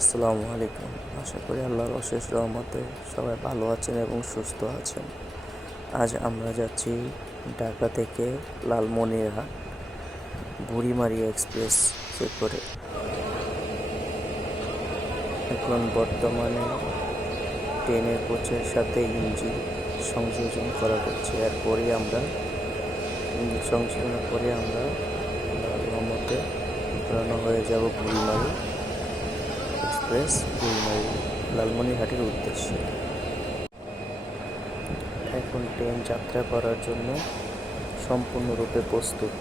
আসসালামু আলাইকুম। আশা করি আল্লাহর অশেষ রহমতে সবাই ভালো আছেন এবং সুস্থ আছেন। আজ আমরা যাচ্ছি ঢাকা থেকে লালমনিরহাট, বুড়িমারি এক্সপ্রেস চেক করে। এখন বর্তমানে ট্রেনের কোচের সাথে ইঞ্জিন সংযোজন করা হচ্ছে। এরপরেই আমরা সংযোজন করে আমরা আল্লাহর রহমতে রওনা হয়ে যাব বুড়িমারি। এক্সপ্রেস বুড়িমারি লালমনিরহাটের উদ্দেশ্যে। এখন ট্রেন যাত্রা করার জন্য সম্পূর্ণরূপে প্রস্তুত।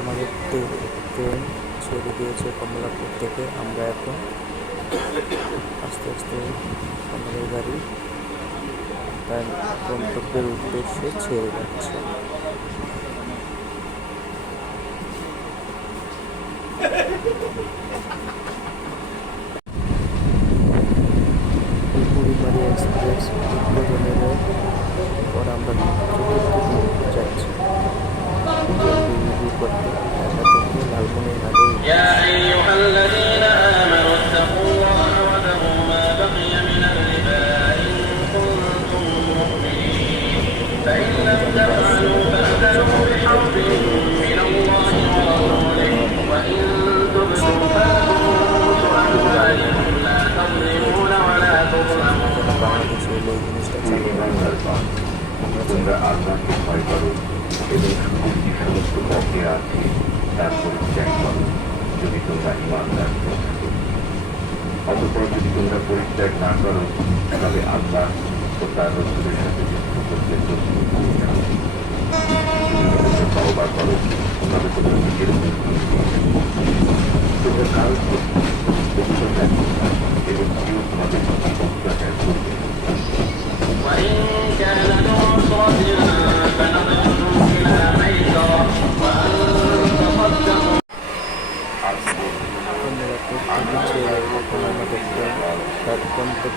আমাদের ট্রেন ছেড়ে দিয়েছে কমলাপুর থেকে। আমরা এখন আস্তে আস্তে আমাদের গাড়ি গন্তব্যের উদ্দেশ্যে ছেড়ে যাচ্ছে। ハハハハ! তোমরা আল্লাহকে ভয় করো এবং যে সমস্ত বকেয়া আছে তার পরিত্যাগ করো যদি তোমরা ইমানদার অতঃপর যদি তোমরা পরিত্যাগ না করো, তবে আল্লাহ ও তার রসুলের সাথে যুদ্ধ করতে প্রস্তুত করো তবে তোমরা নিজের তোমরা কারোর এবং কেউ তোমাদের অত্যাচার করবে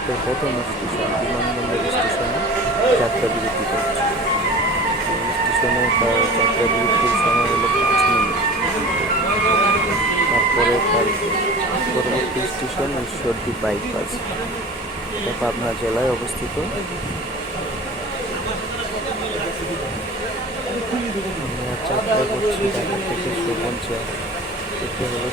গন্তব্যের প্রথম স্টেশন বিমানবন্দর স্টেশনে যাত্রা বিরতি করছে। স্টেশনে তার যাত্রা বিরতির সময় হলো পাঁচ মিনিট। তারপরে তার পরবর্তী স্টেশন ঈশ্বরদী বাইপাস এটা পাবনা জেলায় অবস্থিত। যাত্রা করছি ঢাকা থেকে সুবঞ্চা এটা হলো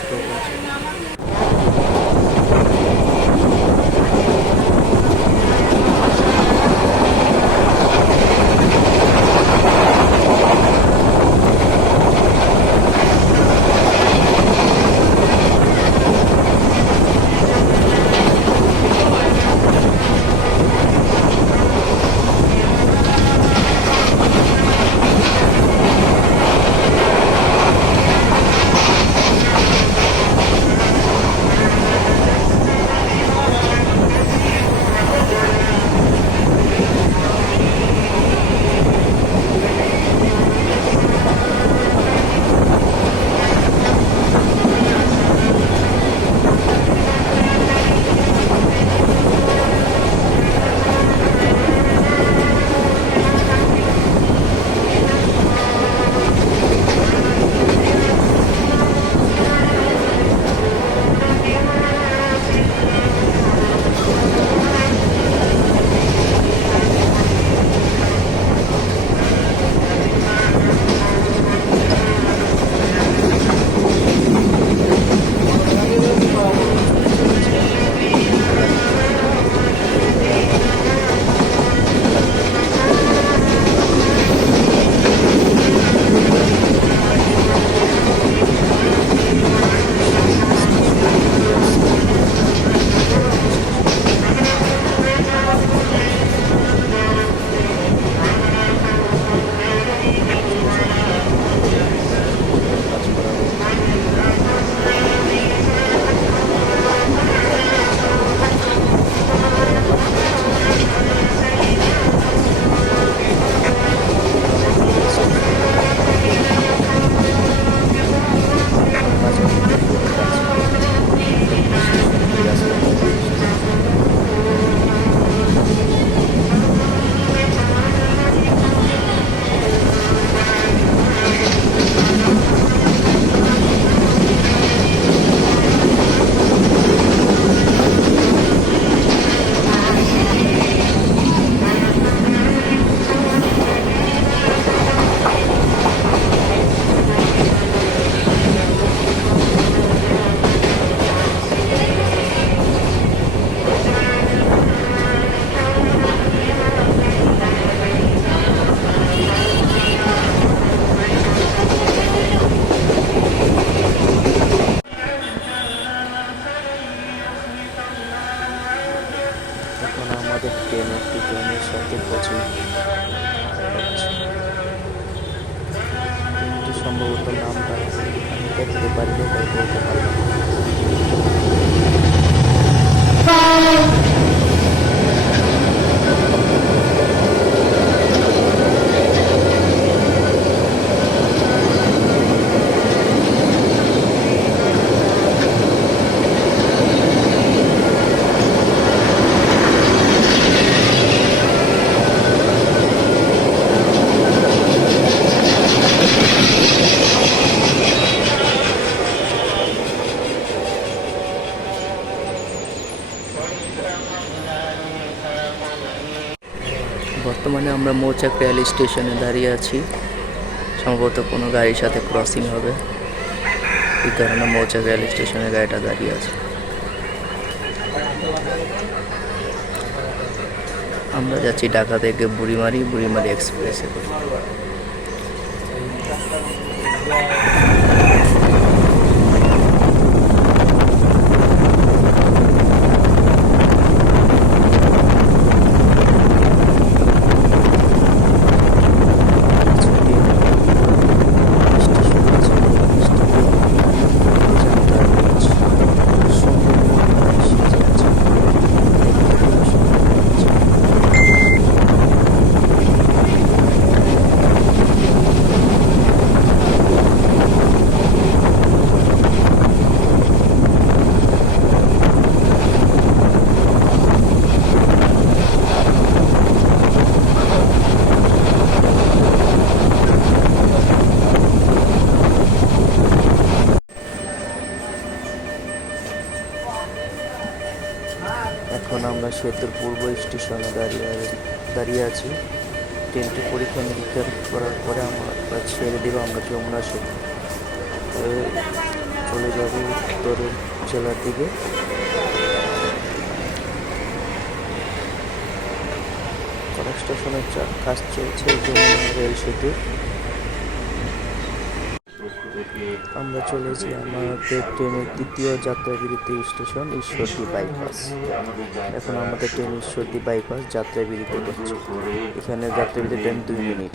এখন আমাদের ট্রেন একটি ট্রেনের সাথে প্রচুর কিন্তু সম্ভবত নামটা আমি দেখতে পারলেও বলতে পারলাম বর্তমানে আমরা মৌচাক রেল স্টেশনে দাঁড়িয়ে আছি। সম্ভবত কোনো গাড়ির সাথে ক্রসিং হবে। এই কারণে মৌচাক রেল স্টেশনে গাড়িটা দাঁড়িয়ে আছে। আমরা যাচ্ছি ঢাকা থেকে বুড়িমারি বুড়িমারি এক্সপ্রেসে। করে এখন আমরা সেতুর পূর্ব স্টেশনে দাঁড়িয়ে দাঁড়িয়ে আছি ট্রেনটি পরীক্ষা নিরীক্ষা করার পরে আমরা ছেড়ে দেবো, আমরা যমুনা সেতু। চলে যাব উত্তর জেলার দিকে। কলেজ স্টেশনের কাজ চলছে যমুনা রেল সেতু আমরা চলেছি আমাদের ট্রেনের তৃতীয় যাত্রাবিরতি স্টেশন, ঈশ্বরদী বাইপাস এখন আমাদের ট্রেন ঈশ্বরদী বাইপাস যাত্রাবিরতি করছে এখানে যাত্রাবিরতি ট্রেন দুই মিনিট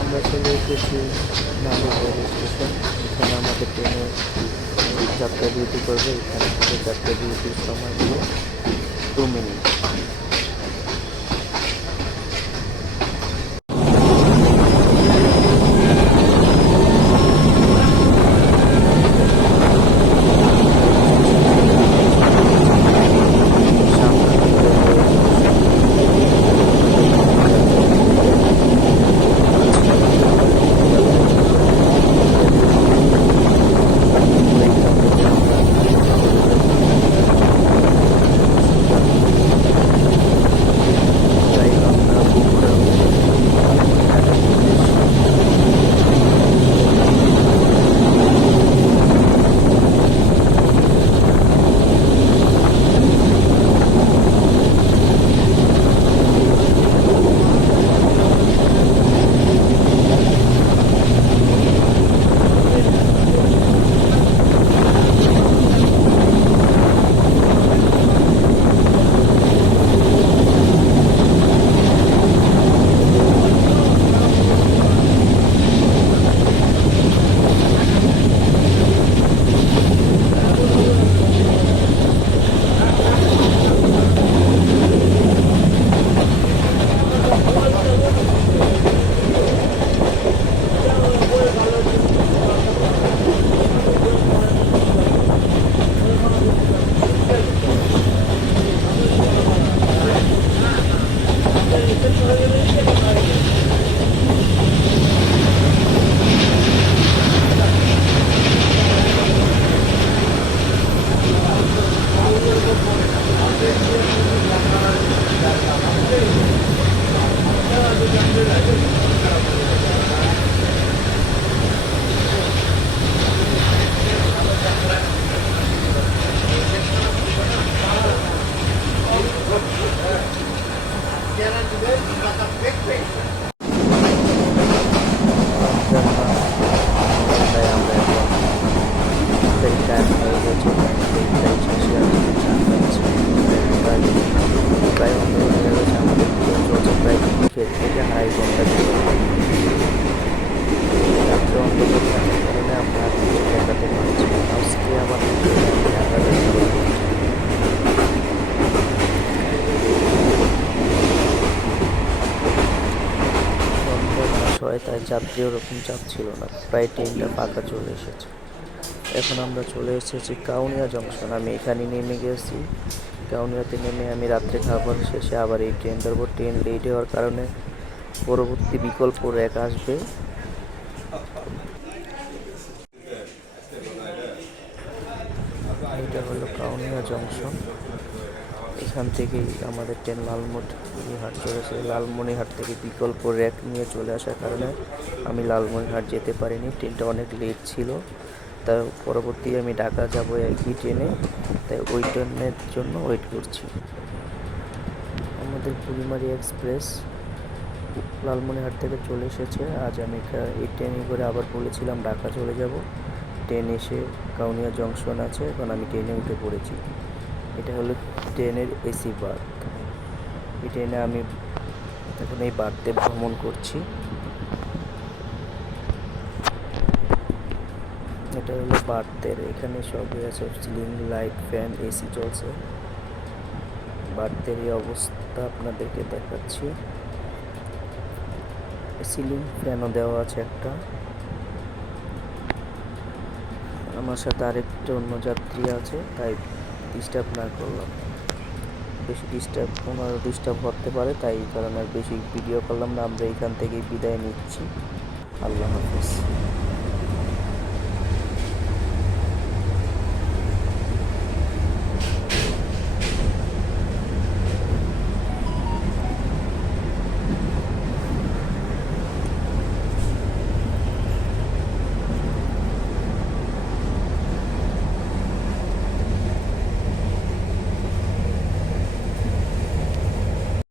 আমরা রেল স্টেশন এখানে আমাদের ট্রেনের যাত্রা বিরতি করবে এখানে আমাদের যাত্রা বিরতির সময় হলো টু মিনিট যাত্রী ওরকম চাপ ছিল না। প্রায় ট্রেনটা পাকা চলে এসেছে। এখন আমরা চলে এসেছি কাউনিয়া জংশন আমি এখানে নেমে গেছি। কাউনিয়াতে নেমে আমি রাত্রে খাবার শেষে আবার এই ট্রেন ধরবো। ট্রেন লেট হওয়ার কারণে পরবর্তী বিকল্প র্যাক আসবে। এটা হলো কাউনিয়া জংশন এখান থেকেই আমাদের ট্রেন লালমনিরহাট চলেছে। লালমনিহাট থেকে বিকল্প র্যাক নিয়ে চলে আসার কারণে আমি লালমনিরহাট যেতে পারিনি। ট্রেনটা অনেক লেট ছিল। তাই পরবর্তী আমি ঢাকা যাব একই ট্রেনে। তাই ওই ট্রেনের জন্য ওয়েট করছি। আমাদের বুড়িমারি এক্সপ্রেস লালমনিহাট থেকে চলে এসেছে। আজ আমি এই ট্রেনে করে আবার বলেছিলাম ঢাকা চলে যাব। ট্রেন এসে কাউনিয়া জংশন আছে। এখন আমি ট্রেনে উঠে পড়েছি। এটা হলো ট্রেনের এসি বার্থ। এই ট্রেনে আমি এখন এই বার্থে ভ্রমণ করছি। এটা হলো বার্থের এখানে সবই আছে, সিলিং, লাইট, ফ্যান, এসি চলছে। বার্থের এই অবস্থা আপনাদেরকে দেখাচ্ছি। সিলিং ফ্যানও দেওয়া আছে একটা। আমার সাথে আরেকটা অন্য যাত্রী আছে, তাই ডিস্টার্ব না করলাম। বেশি ডিস্টার্ব ওনার ডিস্টার্ব হতে পারে, তাই কারণে বেশি ভিডিও করলাম না। আমরা এখান থেকেই বিদায় নিচ্ছি। আল্লাহ